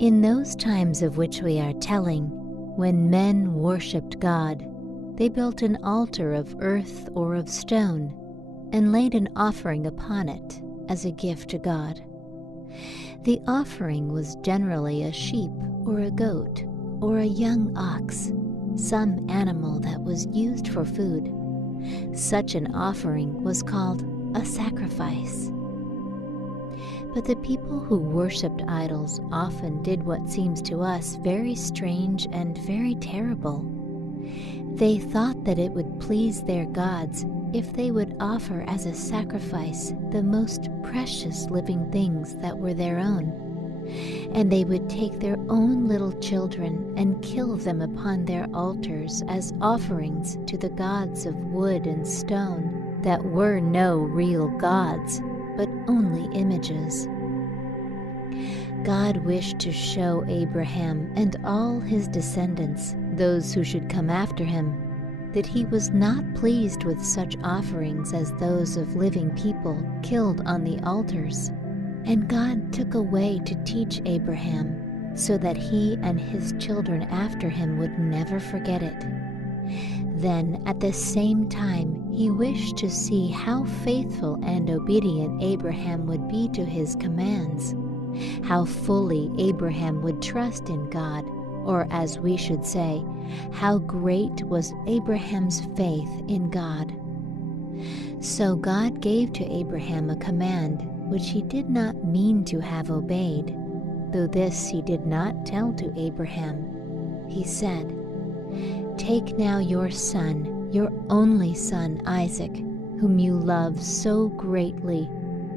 In those times of which we are telling, when men worshipped God, they built an altar of earth or of stone, and laid an offering upon it as a gift to God. The offering was generally a sheep or a goat or a young ox, some animal that was used for food. Such an offering was called a sacrifice. But the people who worshipped idols often did what seems to us very strange and very terrible. They thought that it would please their gods if they would offer as a sacrifice the most precious living things that were their own, and they would take their own little children and kill them upon their altars as offerings to the gods of wood and stone that were no real gods, but only images. God wished to show Abraham and all his descendants, those who should come after him, that he was not pleased with such offerings as those of living people killed on the altars. And God took a way to teach Abraham, so that he and his children after him would never forget it. Then, at the same time, he wished to see how faithful and obedient Abraham would be to his commands, how fully Abraham would trust in God, or as we should say, how great was Abraham's faith in God. So God gave to Abraham a command which he did not mean to have obeyed, though this he did not tell to Abraham. He said, "Take now your son, your only son Isaac, whom you love so greatly,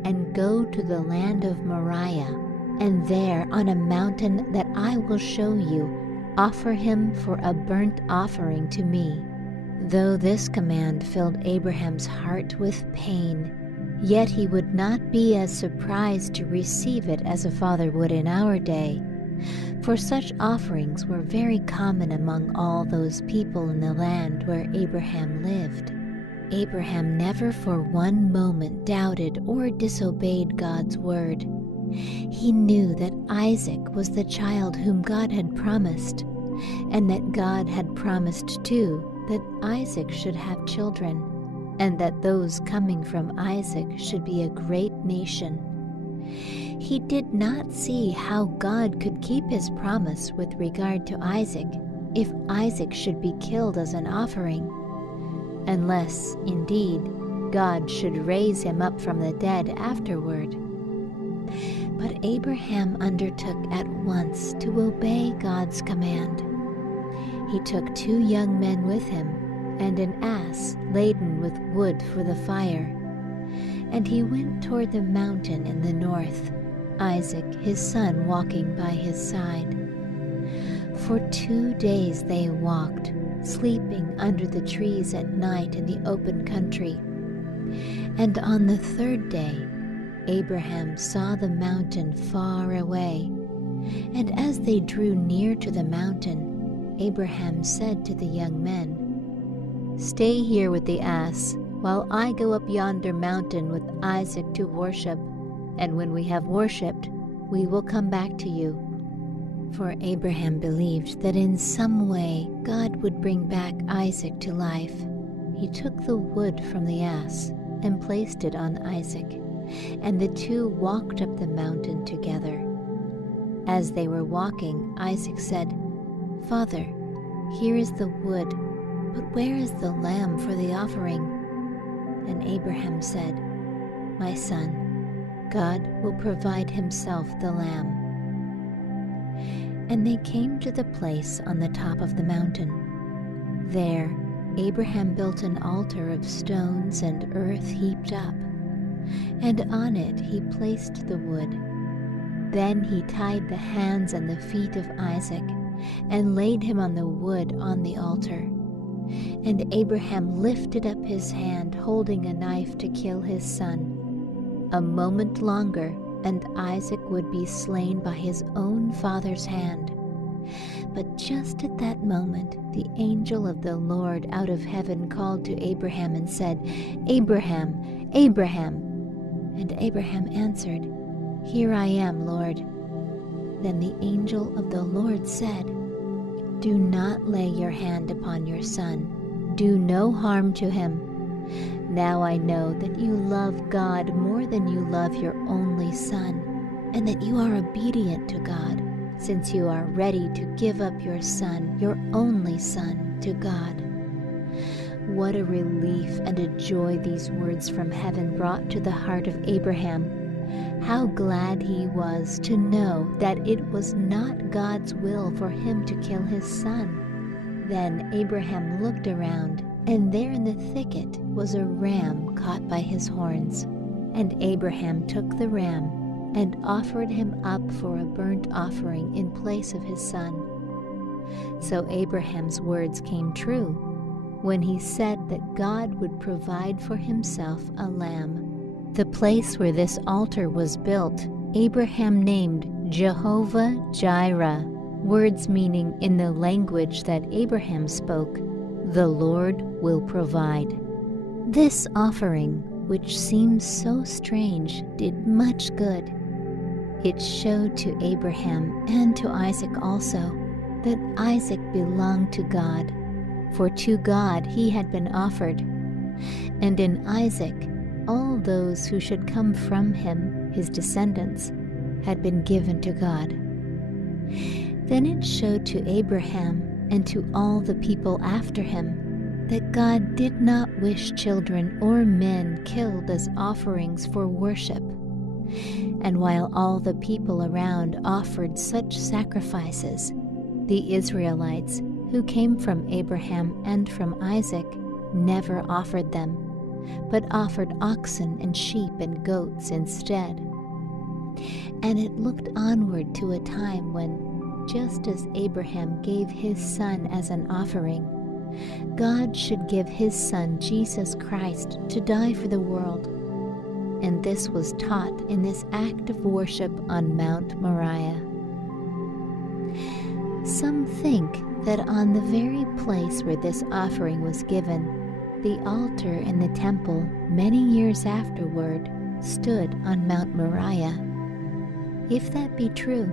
and go to the land of Moriah, and there on a mountain that I will show you, offer him for a burnt offering to me." Though this command filled Abraham's heart with pain, yet he would not be as surprised to receive it as a father would in our day, for such offerings were very common among all those people in the land where Abraham lived. Abraham never for one moment doubted or disobeyed God's word. He knew that Isaac was the child whom God had promised, and that God had promised too that Isaac should have children, and that those coming from Isaac should be a great nation. He did not see how God could keep his promise with regard to Isaac if Isaac should be killed as an offering, unless, indeed, God should raise him up from the dead afterward. But Abraham undertook at once to obey God's command. He took 2 young men with him, and an ass laden with wood for the fire, and he went toward the mountain in the north, Isaac his son walking by his side. For 2 days they walked, sleeping under the trees at night in the open country. And on the 3rd day, Abraham saw the mountain far away, and as they drew near to the mountain, Abraham said to the young men, "Stay here with the ass, while I go up yonder mountain with Isaac to worship, and when we have worshipped, we will come back to you." For Abraham believed that in some way God would bring back Isaac to life. He took the wood from the ass and placed it on Isaac, and the 2 walked up the mountain together. As they were walking, Isaac said, "Father, here is the wood, but where is the lamb for the offering?" And Abraham said, "My son, God will provide himself the lamb." And they came to the place on the top of the mountain. There, Abraham built an altar of stones and earth heaped up, and on it he placed the wood. Then he tied the hands and the feet of Isaac, and laid him on the wood on the altar. And Abraham lifted up his hand, holding a knife to kill his son. A moment longer, and Isaac would be slain by his own father's hand. But just at that moment, the angel of the Lord out of heaven called to Abraham and said, "Abraham, Abraham." And Abraham answered, "Here I am, Lord." Then the angel of the Lord said, "Do not lay your hand upon your son. Do no harm to him. Now I know that you love God more than you love your only son, and that you are obedient to God, since you are ready to give up your son, your only son, to God." What a relief and a joy these words from heaven brought to the heart of Abraham. How glad he was to know that it was not God's will for him to kill his son. Then Abraham looked around, and there in the thicket was a ram caught by his horns. And Abraham took the ram and offered him up for a burnt offering in place of his son. So Abraham's words came true when he said that God would provide for himself a lamb. The place where this altar was built, Abraham named Jehovah-Jireh, words meaning in the language that Abraham spoke, "The Lord will provide." This offering, which seems so strange, did much good. It showed to Abraham and to Isaac also that Isaac belonged to God, for to God he had been offered, and in Isaac all those who should come from him, his descendants, had been given to God. Then it showed to Abraham and to all the people after him that God did not wish children or men killed as offerings for worship. And while all the people around offered such sacrifices, the Israelites, who came from Abraham and from Isaac, never offered them, but offered oxen and sheep and goats instead. And it looked onward to a time when, just as Abraham gave his son as an offering, God should give his son Jesus Christ to die for the world. And this was taught in this act of worship on Mount Moriah. Some think that on the very place where this offering was given, the altar in the temple many years afterward stood on Mount Moriah. If that be true,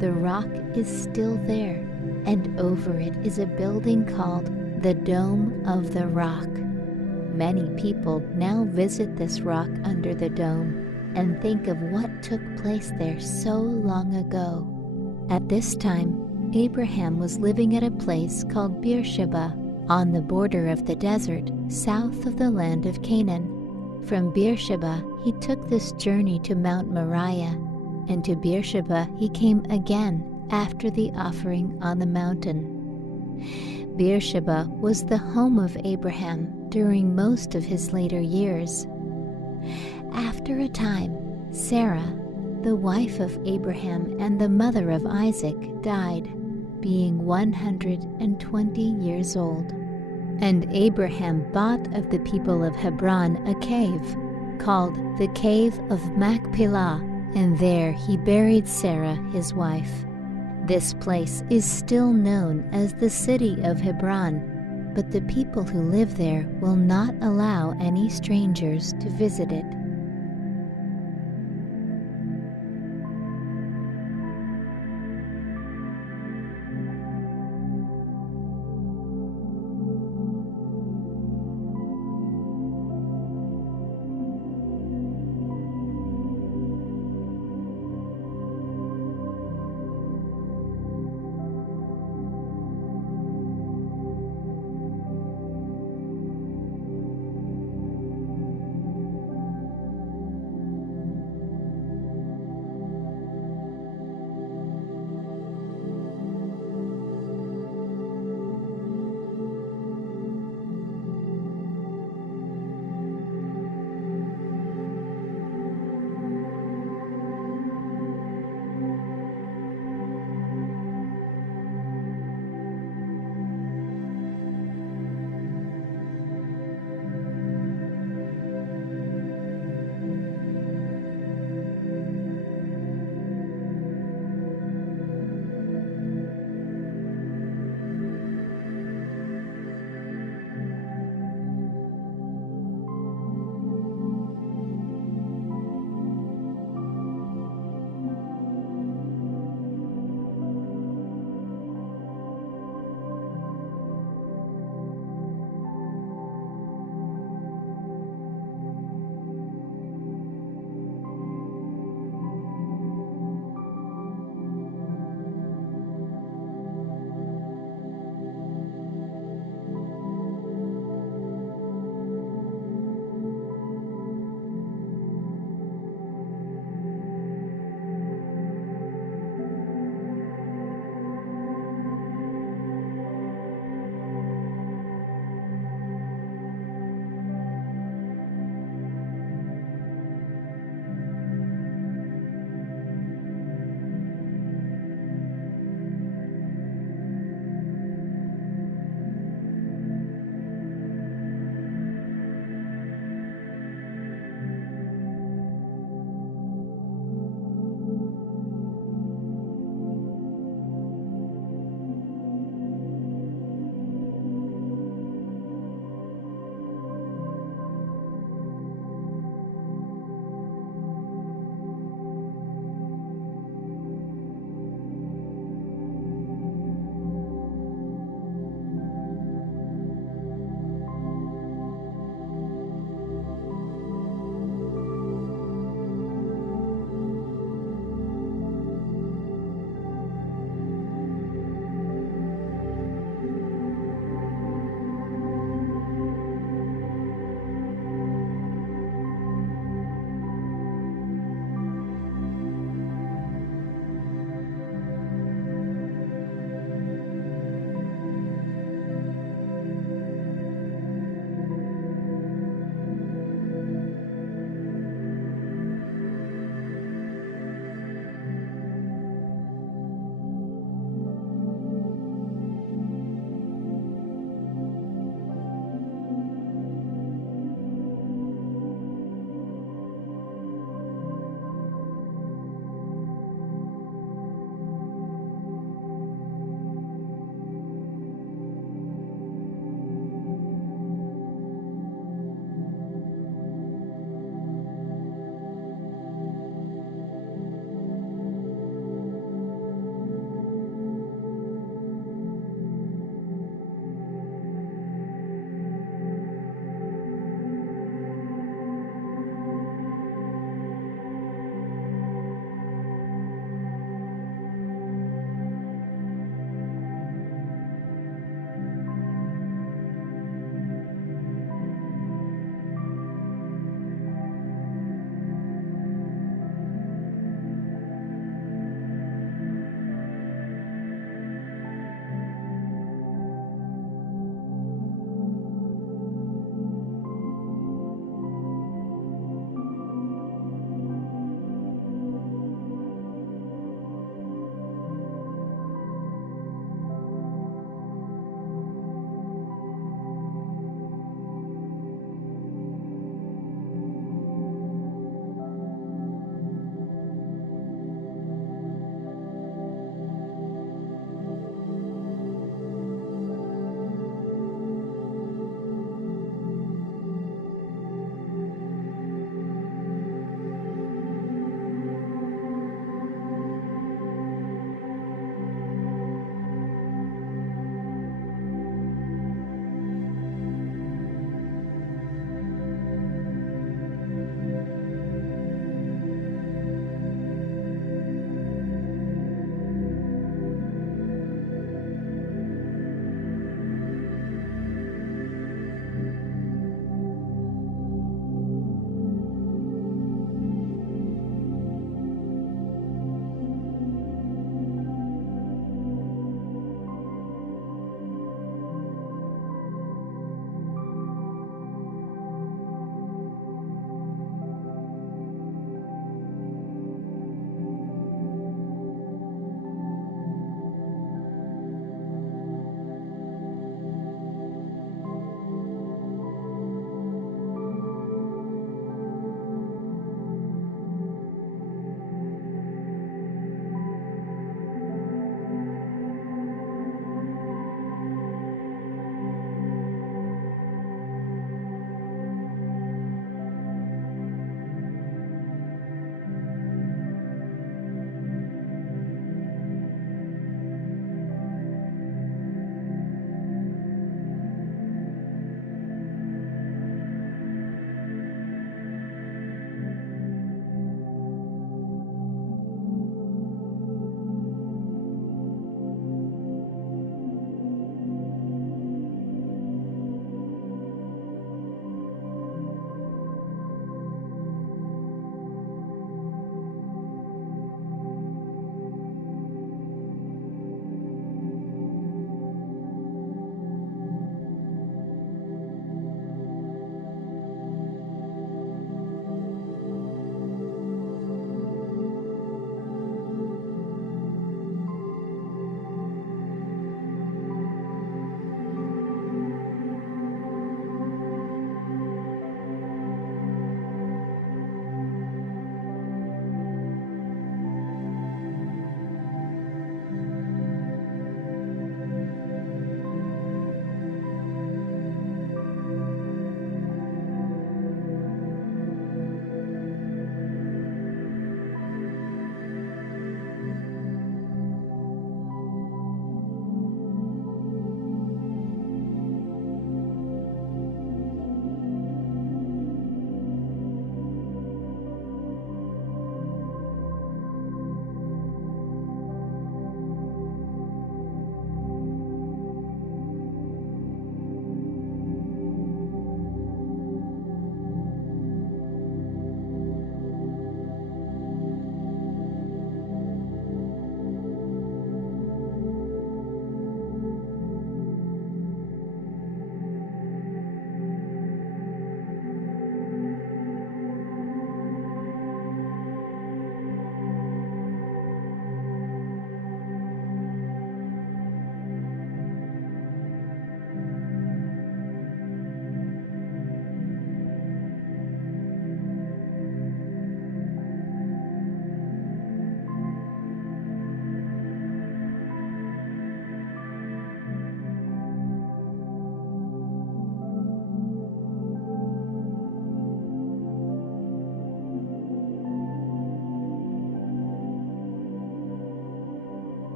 the rock is still there, and over it is a building called the Dome of the Rock. Many people now visit this rock under the dome and think of what took place there so long ago. At this time, Abraham was living at a place called Beersheba, on the border of the desert, south of the land of Canaan. From Beersheba he took this journey to Mount Moriah, and to Beersheba he came again after the offering on the mountain. Beersheba was the home of Abraham during most of his later years. After a time, Sarah, the wife of Abraham and the mother of Isaac, died, being 120 years old. And Abraham bought of the people of Hebron a cave, called the Cave of Machpelah, and there he buried Sarah his wife. This place is still known as the city of Hebron, but the people who live there will not allow any strangers to visit it.